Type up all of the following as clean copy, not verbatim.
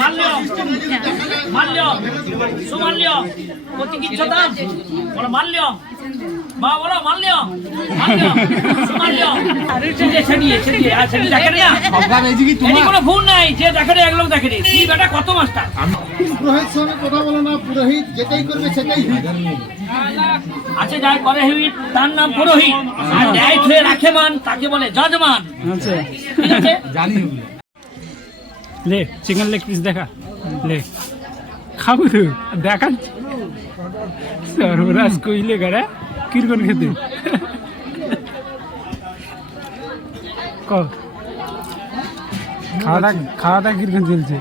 মাল্য মাল্য সুমাল্য প্রতিকিচ্ছা দাম বলো মাল্য মা বলো মাল্য মাল্য সুমাল্য ছেড়িয়ে ছেড়িয়ে আর ছেড়িয়ে দেখে না কোনো ভুল নাই যে দেখে রে এক লোক দেখে রে তুই বেটা কত মাস্টার পুরোহিত সঙ্গে কথা বলো না পুরোহিত যেটাই করবে সেটাই আচ্ছা যাই করে হিত তার নাম পুরোহিত আর ন্যায় ধরে রাখে মান তাকে বলে যজমান আচ্ছা ঠিক আছে জানি লে চিকেন লেগ পিস দেখা লে খাবো তো দেখা সর্বরাজ কইলে গাড়া কিরকন খেতে খাওয়াটা কিরকন চলছে?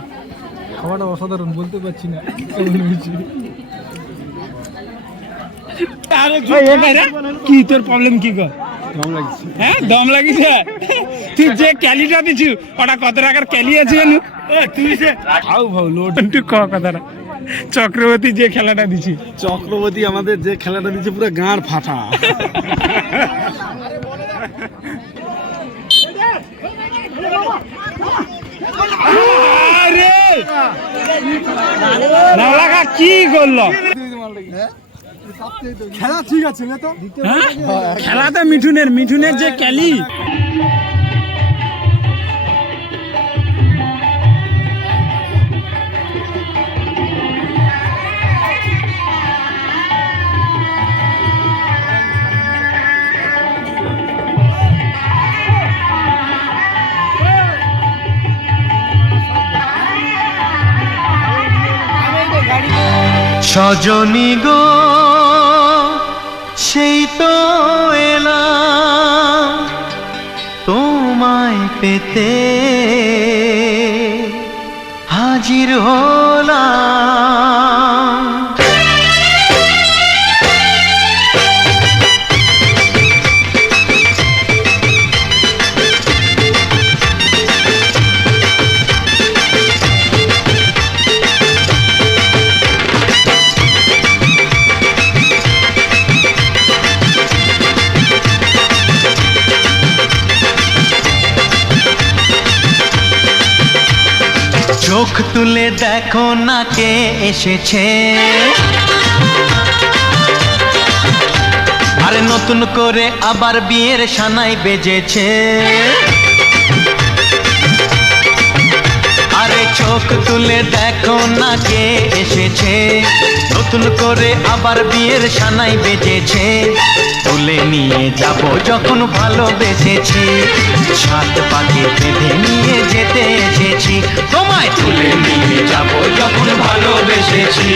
খাওয়াটা অসাধারণ, বলতে পারছি না কেমন হয়েছে। কি তোর প্রবলেম কি কর? দম লাগছে। হ্যাঁ দম লাগিছে? তুই যে ক্যালিটা দিছু ওটা কত টাকার ক্যালি আছে জানো? তুই সে আউ ভাউ লোড একটু কথাটা। চক্রবর্তী যে খেলাটা দিছি, চক্রবর্তী আমাদের যে খেলাটা দিচ্ছে পুরো গাঁড় ফাটা। কি করলো? খেলা ঠিক আছে না তো? খেলাটা মিঠুনের যে ক্যালি সজনী গো সেই তো এলাম তোমায় পেতে হাজির হলাম। চোখ তুলে দেখো না কে এসেছে, আরে নতুন করে আবার বিয়ের সানাই বেজেছে। আরে চোখ তুলে দেখো না কে এসেছে, নতুন করে আবার বিয়ের সানাই বেজেছে। তুলে নিয়ে যাব যখন ভালোবেসেছি, সাত পাকে বেঁধে নিয়ে যেতে এসেছি। তোমায় তুলে নিয়ে যাব যখন ভালোবেসেছি,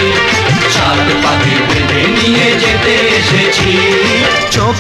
সাত পাকে বেঁধে নিয়ে যেতে এসেছি। চোখ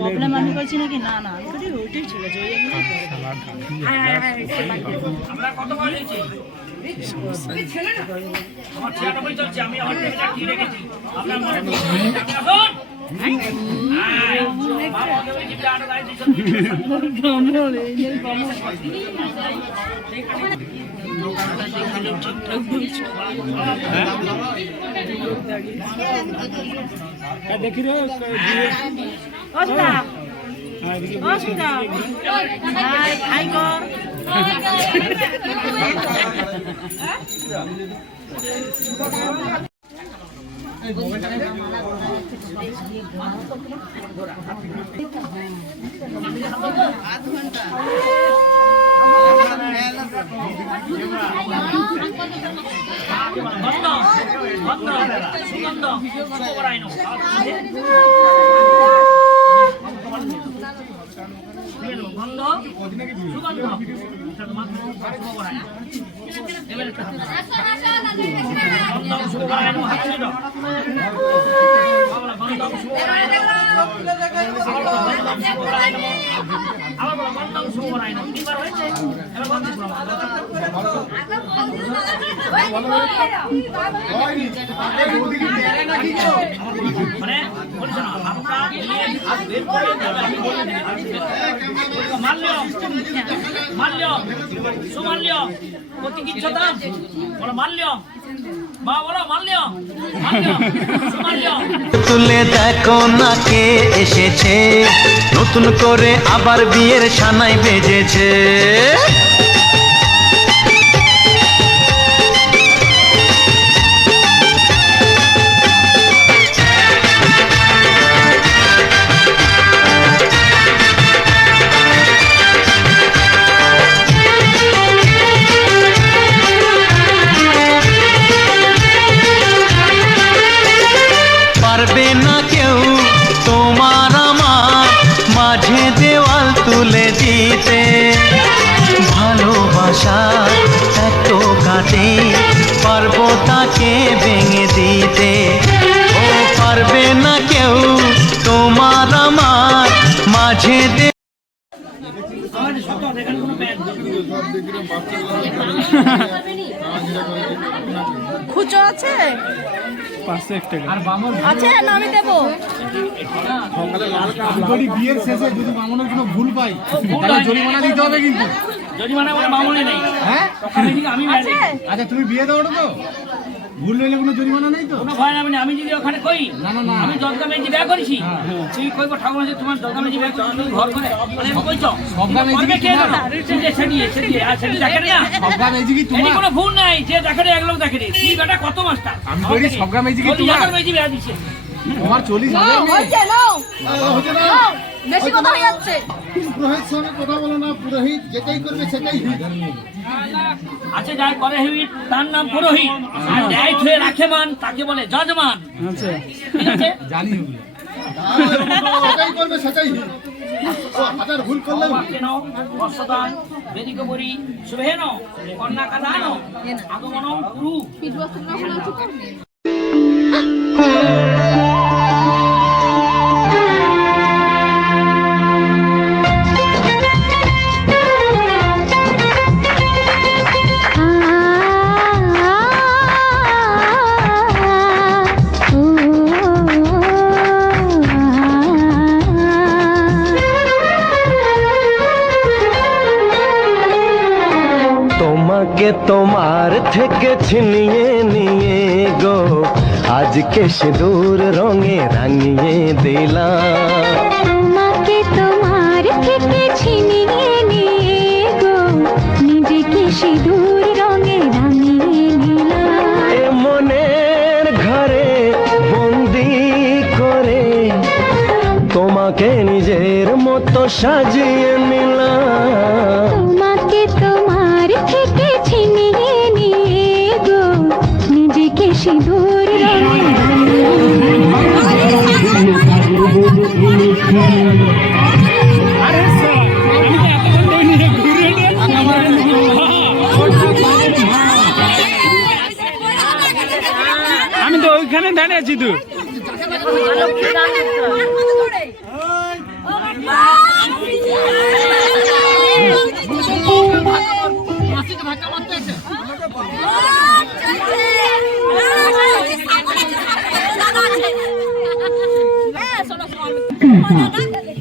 প্রবলেম আমি বলছি নাকি না না ওইটাই ঠিক আছে। আমরা কত করে দিয়েছি আমার 96 চলছে, আমি আমার টাকা কি রেখেছি আপনার মনে দেখি রে বনাই না তিনবার হয়েছে এবার বন্ধ করো মানে বলছ না আমরা হাত বের করে আমি বলে দিই মাল্য সুমাল্য প্রতিকিচ্ছতা বলো মাল্য মা বলো মাল্য সুমাল্য তুলে দেখো না কে এসেছে নতুন করে আবার বিয়ের সানাই বেজেছে পারবে না কেউ তোমার আমার মাঝে দেওয়াল তুলে দিতে ভালোবাসা এত কাটে পারবো তাকে ভেঙে দিতে ও পারবে না কেউ তোমার আমার মাঝে আমাদের সব এখানে কোনো ব্যাগ খুচো আছে পাঁচশো এক টাকা আছে না আমি দেবো যদি বিয়ের শেষে যদি মামনের কোনো ভুল পাই তাহলে জরিমানা দিতে হবে কিন্তু। জরিমানা বলে মামুনি নেই হ্যাঁ আমি আছে আচ্ছা তুমি বিয়ে দাও তো ভুল হইলে কোনো জরিমানা নেই তো? কোনো ভয় না আমি যদি ওখানে কই না না না আমি জলগামে যে বিয়ে করেছি তুই কইব ঠাকুর আছে তোমার জলগামে যে বিয়ে করছি তুমি ঘর করে মানে আমি কইছো সবগামে যে করবে কি কে তোমার? না সেদিয়ে আর সেদিয়ে দেখে না সব গ্রাম এই যে কি এটি তোমার? কোনো ভুল নাই যে দেখে রে এক লোক দেখে রে তুই বেটা কত মাস্টার আমি বলি সব গ্রামে যে কি তোমার? মেজি বিয়ে দিছে তোমার 40,000 মেয়ে। হচ্ছে নাও হচ্ছে না? বেশি কথা হয়ে যাচ্ছে পুরোহিত সঙ্গে কথা বলো না, পুরোহিত যেটাই করবে সেটাই হিত। আছে যাই করে হিট তার নাম পুরোহিত আর ন্যায় হয়ে রাখে মান তাকে বলে যজমান আচ্ছা ঠিক আছে জানি ওগুলো। যেটাই করবে সেটাই হিত। ও, হাজার ভুল করলেও হিত। কেন বর্ষদান বেদিক বরি শুভেন কন্যা কাদান আগমন গুরু তোমাকে তোমার থেকে ছিনিয়ে নিয়ে গো আজকে সিঁদুর রঙে রাঙিয়ে দিলাম তোমাকে তোমার থেকে ছিনিয়ে নিয়ে গো নিজেকে সিঁদুর রঙে রাঙিয়ে নিলাম এ মনের ঘরে বন্দি করে তোমাকে নিজের মতো সাজিয়ে নিলাম তোমাকে তোমার থেকে ছিনিয়ে নিয়ে গো নিজেকে সিঁদুর রঙে রাঙিয়ে আরে স্যার আমি তো এতক্ষণ দেখিনি ঘুরে আমি তো ওইখানে দাঁড়িয়ে আছি তো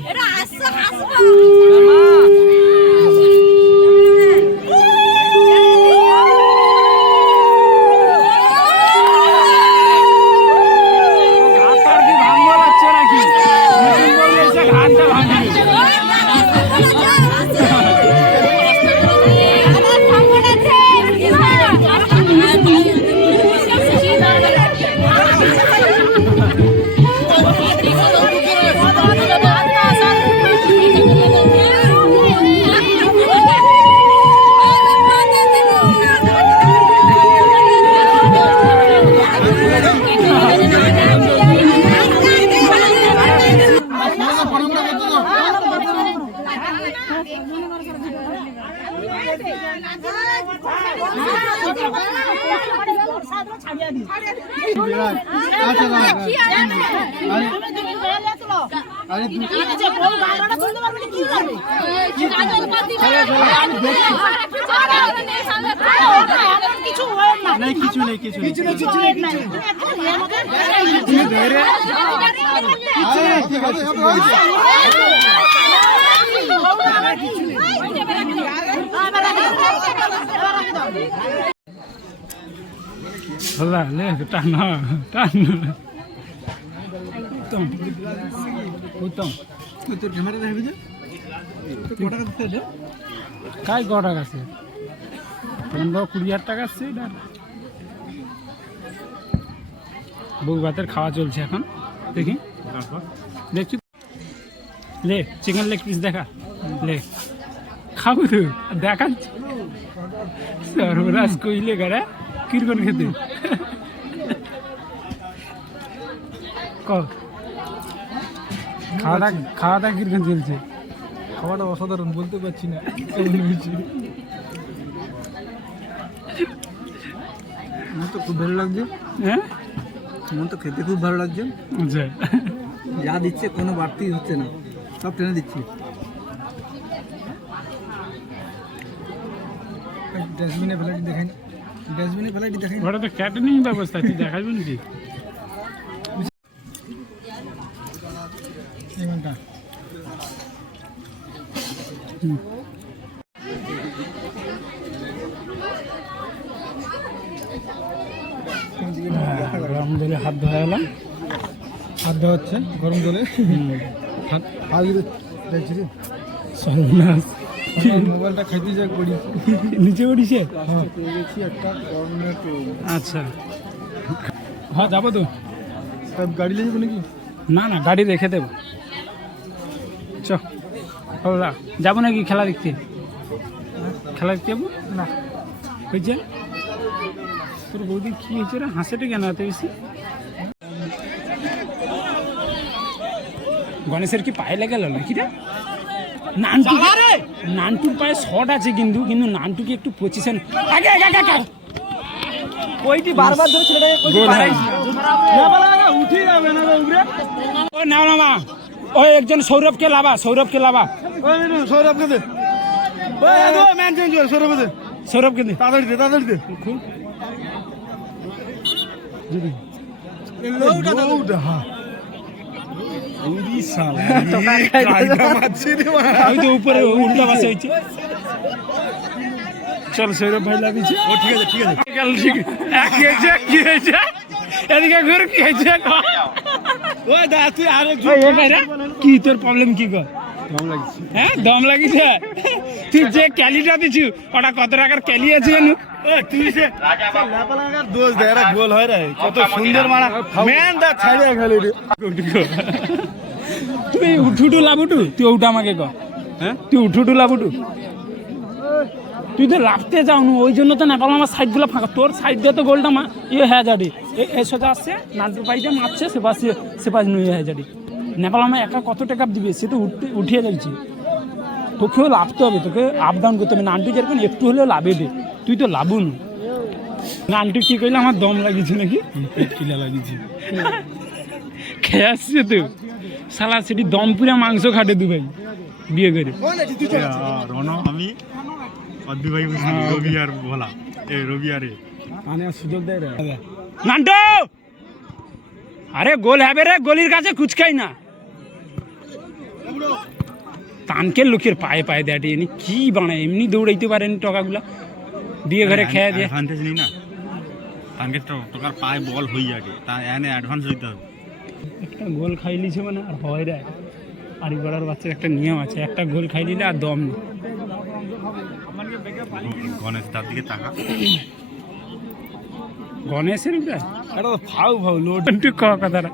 এটা আসছে হাসবা ঘাটটার কি ভাঙবো লাগছে নাকি বললে এসে ঘাটটা ভাঙবে আচ্ছা হলা লে টান টান উত্তম উত্তম তোর ক্যামেরা দেখবি যে কটা টাকা দিতে কাই কটা আছে 15-20 টাকা আছে এটা বউ ভাতের খাওয়া চলছে এখন দেখি দেখছি লে চিকেন লেগ পিস দেখা লে খাবো তো দেখাচ্ছি সর্বরাজ কইলে গাড়া কিরকম খেতে খাওয়া দাওয়া কিরকম চলছে? খাওয়াটা অসাধারণ, বলতে পারছি না কেমন হয়েছে। আমার তো খুব ভালো লাগছে। হ্যাঁ, আমার তো খেতে খুব ভালো লাগছে। আচ্ছা, যা দিচ্ছে কোনো বাড়তি হচ্ছে না, সব টেনে দিচ্ছি। ডাস্টবিনে ফেলাটি দেখাই, ডাস্টবিনে ফেলাটি দেখাই। ওটা তো ক্যাটারিং ব্যবস্থা, তুই দেখাবি নাকি? গরম জলে হাত ধোয়া এলাম, হাত ধোয়া হচ্ছে গরম জলে। সর্বনাশ, মোবাইলটা খাইতে যাক পড়ি, নিচে পড়িছে। আচ্ছা, হ্যাঁ যাবো তো। গাড়ি নিয়ে যাবো নাকি? না না, গাড়ি রেখে দেবো। চ যাবো নাকি খেলা দেখতে? খেলা দেখতে যাবো না? হয়েছে তোর বৌদি কি হয়েছে রে? হাসেটা কেন এত বেশি? গণেশের কি পায়ে লেগে গেল নাকি রে? নানটু, নানটুর পায়ে শট আছে কিন্তু, কিন্তু নানটু কি একটু পজিশন আগে আগে আগে ওইটি বারবার ধরে উঠে যাবে না উপরে। ও না না, ওই একজন সৌরভকে লাভা, সৌরভকে লাভা, সৌরভকে দে, ম্যান চেঞ্জ করে সৌরভকে দে, সৌরভকে দে, তাড়াতাড়ি দে, তাড়াতাড়ি দে। উপরে উল্টা বাসা হয়েছে। চল সৌরভ ভাই লাভিছে। ও ঠিক আছে, ঠিক আছে, কি হয়েছে এদিকে ঘুরে? কি হয়েছে? কি তোর প্রবলেম? কি কর? দম লাগিছে। হ্যাঁ, দম লাগিছে। তুই যে ক্যালিটা দিছু ওটা কত টাকার ক্যালি আছে জানো? তুই সে লাপালাগার দোষ দে, এরা গোল হয় রে, কত সুন্দর মারা ম্যান দা ছাইড়া গেল রে। তুই উঠুটু লাবুটু, তুই ওটা আমাকে কর। হ্যাঁ, তুই উঠুটু লাবুটু, তুই তো লাফতে যাও না, ওই জন্য তো নেপাল আমার সাইডগুলো ফাঁকা। তোর সাইড দিয়ে তো গোলটা মা ইয়ে হ্যাঁ জাডি এ সোজা আসছে, নান্টু পাইতে মারছে, সে পাশ নুয়ে হ্যাঁ জাডি। নেপাল আমার একা কত টাকা দিবে? সে তো উঠিয়ে যাচ্ছে। তোকেও লাভতে হবে, তোকে আপ ডাউন করতে হবে। নান্টু যেরকম একটু হলেও লাভে দে, তুই তো লাভুন। নান্টু কি কইলে আমার দম লাগিয়েছে নাকি? পেট কিলা লাগিয়েছে, খেয়ে আসছে তো শালা, সেটি দম পুরা মাংস খাটে দু ভাই বিয়ে করে। রণ আমি অদ্ভি ভাই রবি আর ভোলা, এই রবি আরে মানে সুযোগ দেয় রে নান্টু। আরে গোল হবে রে, গলির কাছে কুচকাই না। তানকের লোকের পায়ে পায়ে দেয় এনে কি বানায়, এমনি দৌড়াইতে পারেন টাকাগুলা বিয়ে ঘরে খেয়ে দিয়ে। অ্যাডভান্টেজ নেই না, তানকে টাকার পায়ে বল হই আগে, তা এনে অ্যাডভান্স হইতে হবে। একটা গোল খাই লিছে মানে আর হয় রে। আড়ি গড়ার বাচ্চার একটা নিয়ম আছে, একটা গোল খাই নিলে আর দম নেই। গণেশ তার দিকে তাকা, গণেশের এটা ফাউ ফাউ লোটু কথাটা।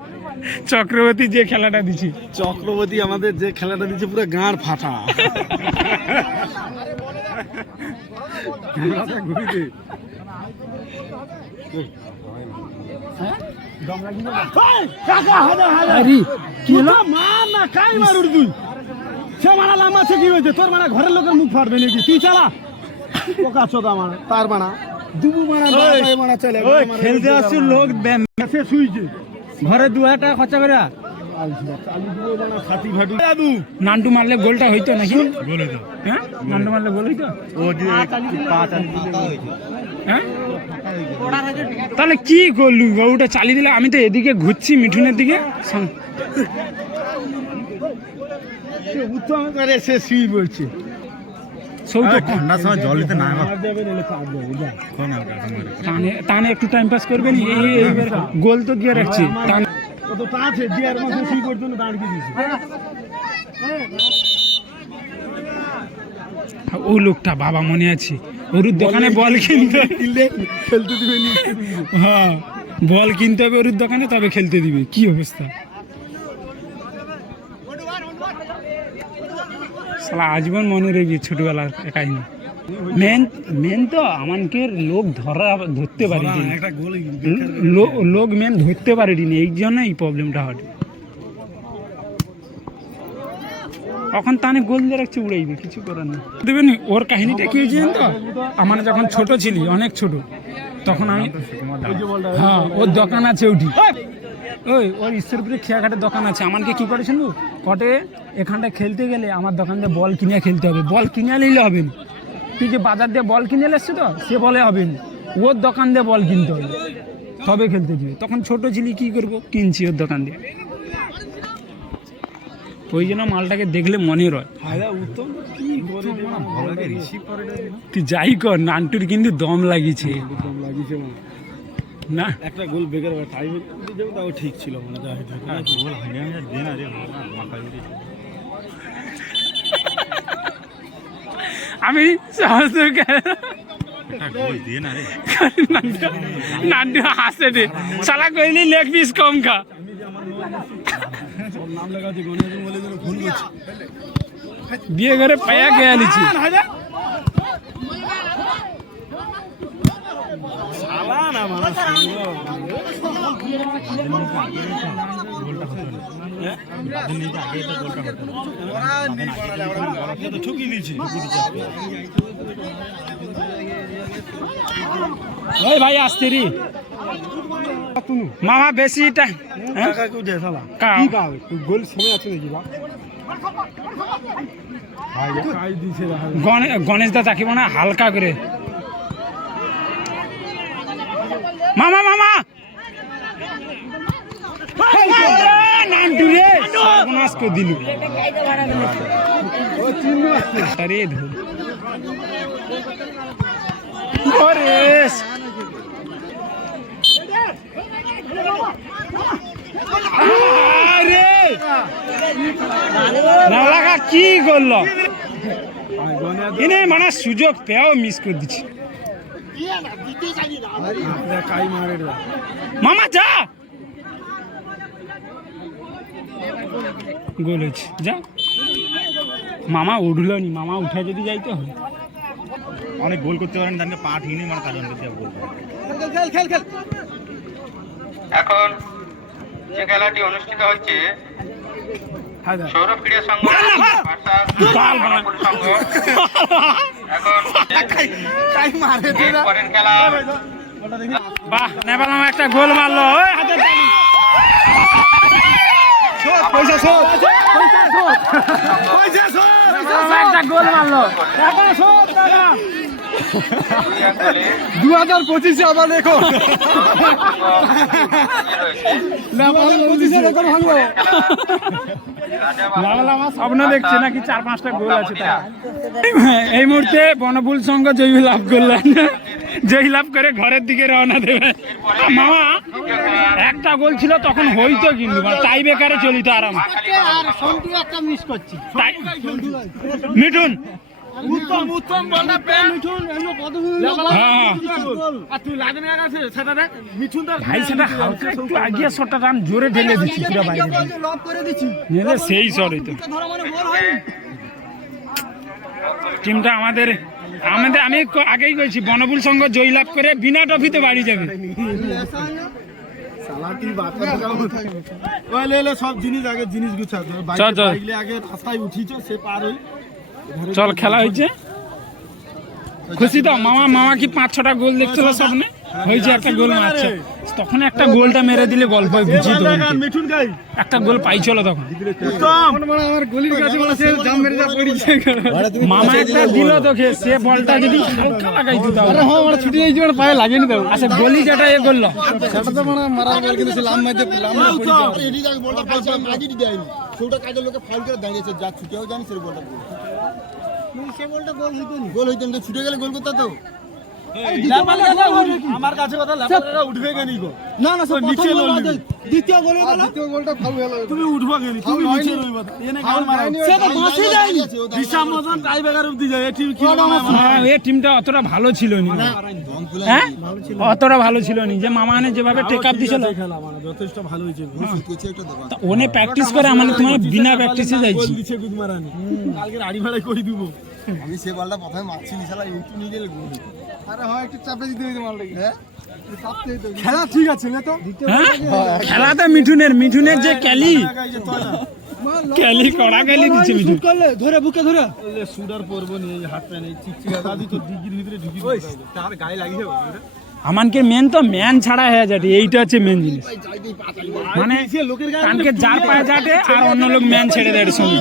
চক্রবর্তী যে খেলাটা দিছি, চক্রবর্তী আমাদের যে খেলাটা দিচ্ছে পুরো গাঁড় ফাটা। তোর মানা ঘরের লোকের মুখ ফাটবে নাকি? তুই চালা পোকা চোদা মানা, তার মানা দুবু মানা চলে। খেলতে আসছে লোক শুইছে ঘরে 2000 টাকা খরচা করে নান্টু মারলে গোলটা হইতো নাকি? গোল হতো হ্যাঁ, নান্টু মারলে গোল হইতো। ও দিয়ে পা চালিয়ে দিলে হ্যাঁ, তাহলে কি করলু? ওটা চালিয়ে দিলে, আমি তো এদিকে ঘুরছি মিঠুনের দিকে। উত্তম করে সে শুই পড়ছে। ঠান্ডার সময় জল দিতে না টানে একটু টাইম পাস করবেন, গোল তো দিয়ে রাখছি। ও লোকটা বাবা মনে আছে, ওর দোকানে বল কিনতে খেলতে দিবে। হ্যাঁ, বল কিনতে হবে ওর দোকানে, তবে খেলতে দিবে। কি অবস্থা শালা, আজীবন মনে রইবে ছোটবেলার কাহিনী। মেন তো আমাকে লোক ধরতে পারিনি, লোক মেন ধরতে পারিনি, এই জন্য এই প্রবলেমটা হয়। এখন তানে গোল দিয়ে রাখছে, উড়াইবে, কিছু করার না। দেবেন ওর কাহিনীটা কি হয়েছে তো, আমার যখন ছোট ছিলি, অনেক ছোট, তখন আমি, হ্যাঁ, ওর দোকান আছে উঠি, ওর ঈশ্বরপুরে খেয়াঘাটের দোকান আছে। আমাকে কি করেছিল, কটে এখানটা খেলতে গেলে আমার দোকান দিয়ে বল কিনে খেলতে হবে। বল কিনে নিলে হবে না, তুই যে বাজার দিয়ে বল কিনে এসছো তো, সে বলে হবে না, ওর দোকান দিয়ে বল কিনতে হবে, তবে খেলতে দিবে। তখন ছোট ছিলি, কি করবো, কিনছি ওর দোকান দিয়ে। ওই জন্য মালটাকে দেখলে মনে রয়। তুই যাই কর, নান্টুর কিন্তু দম লাগিয়েছে না। একটা গোল বেকার টাই তাও ঠিক ছিল মানে। আমি নান্টু হাসে রে, শালা কইলি লেগ পিস কম খা। বিয়ে ঘরে পায়া খেয়ে নিচ্ছি। ওই ভাই আসতে রি মামা বেশি গোল সময় আছে নাকি? গণেশ দা তাকে মনে হয় হালকা করে, মামা মামা নান্টু রে সর্বনাশ করে দিল। আরে ধুর গণেশ, নালাগা কি করলো এনে, মানে সুযোগ পেয়েও মিস করে দিচ্ছি। মামা যা, গোল হয়েছে, যা। মামা উঠলো নি, মামা উঠে যদি যাইতে হবে। অনেক গোল করতে পারেন, তাকে পা ঠিক নেই, মানে কাজ গোল এখন যে খেলাটি অনুষ্ঠিত হচ্ছে সৌরভ ক্রীড়া সংঘ সংঘ, এখন পরের খেলা। বাহ, নেপাল মামা একটা গোল মারলো। একটা গোল মারলো। 2025 আবার দেখো, 2025 রেকর্ড ভাঙলো। স্বপ্ন দেখছে নাকি 4-5টা গোল আছে তার। এই মুহূর্তে বনফুল সংঘ জয়ী লাভ করলেন, জয়ী লাভ করে ঘরের দিকে রওনা দেবে। মামা একটা গোল ছিল তখন হইতো, কিন্তু টাই বেকারে চলিত আরাম। মিঠুন উত্তম বলটা পেয়ে মিঠুন ভাই, সেটা হালকা একটু আগিয়ে শটটা রান জোরে ঢেলে দিচ্ছি, পুরো বাইরে সেই শট হইতো। টিমটা আমাদের আমি আগেই কইছি, বনফুল সংঘ জয়লাভ করে বিনা ট্রফিতে বাড়ি যাবে। সব জিনিস আগে জিনিস গুছাতে আগে রাস্তায় উঠিছ, সে পার হই। চল, খেলা হয়েছে, খুশি তো মামা? মামা কি 5-6টা গোল দেখছিল স্বপ্নে? হয়েছে একটা গোল মারছে, তখন একটা গোলটা মেরে দিলে গল্প বুঝিয়ে দেবো। মিঠুন গাই একটা গোল পাইছিল তখন, আমার গলির কাছে বলেছে জাম মেরে যা পড়িছে মামা একটা দিল তোকে, সে বলটা যদি হালকা লাগাইতো তাহলে হ্যাঁ আমার ছুটি যাইছে মানে পায়ে লাগেনি তো আচ্ছা গলি যেটা এ করলো সেটা তো মানে মারা বল কিন্তু সে লাম মাঝে আরে এটি যাক বলটা পাইছে বাজিয়ে দেয়নি, সেটা কাজের লোকে ফাউল করে দাঁড়িয়েছে, যা ছুটেও জানি সে বলটা সে বলটা গোল হইতো না গোল হইতেন তো, ছুটে গেলে গোল করতে তো। আমার কাছে কথা লেপাটা উঠবে কেন গো না না সব নিচে লল দ্বিতীয় গোলটা ফাউল হলো, তুমি উঠবা কেন তুমি নিচে রইবা এনে গাল মারা সে তো বসে যায়নি, বিশাম মতন টাই বেকার অবধি যায় এই টিম কি হ্যাঁ এই টিমটা অতটা ভালো ছিল নি, হ্যাঁ অতটা ভালো ছিল নি, যে মামানে যেভাবে টেক আপ দিছিল খেলা মানে যথেষ্ট ভালো হয়েছে তা ওনে প্র্যাকটিস করে মানে তোমার বিনা প্র্যাকটিসে যাইছি। দিছে গুদ মারানি কালকে আড়ি ভাড়াই কই দিব আমি সে বলটা প্রথমে মারছি শালা ইউটিউব নিয়ে গেলে গোল। আরে হয় একটু চাপে দিতে হইতো মালটাকে হ্যাঁ চাপতে হইতো খেলা ঠিক আছে না তো হ্যাঁ খেলাটা মিঠুনের যে ক্যালি কড়া ক্যালি দিচ্ছে মিঠুন। করলে ধরে বুকে ধরে সুডার পরবো নি এই হাত প্যানে চিকচিকা দাদি তো ডিগির ভিতরে ঢুকি তার গায়ে লাগিয়ে আমানকে মেন তো ম্যান ছাড়া হয়ে যাবে, এইটা হচ্ছে মেন জিনিস, মানে কানকে যার পায়ে যাটে আর অন্য লোক ম্যান ছেড়ে দেয় সঙ্গে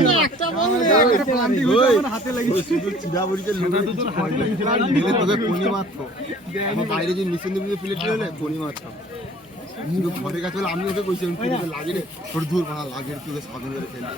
হাতে লাগিয়ে শুধু চিরাবড়িতে লোকে দিলে তোকে কোনি মাত্র, আমার বাইরে যে নিচে নিচে প্লেট হলে কোনি মাত্র, কিন্তু ঘরের কাছে হলে আমি ওকে কইছি আমি তোকে লাগে রে তোর দূর ভাড়া লাগে তোকে সাধন করে ফেলতে।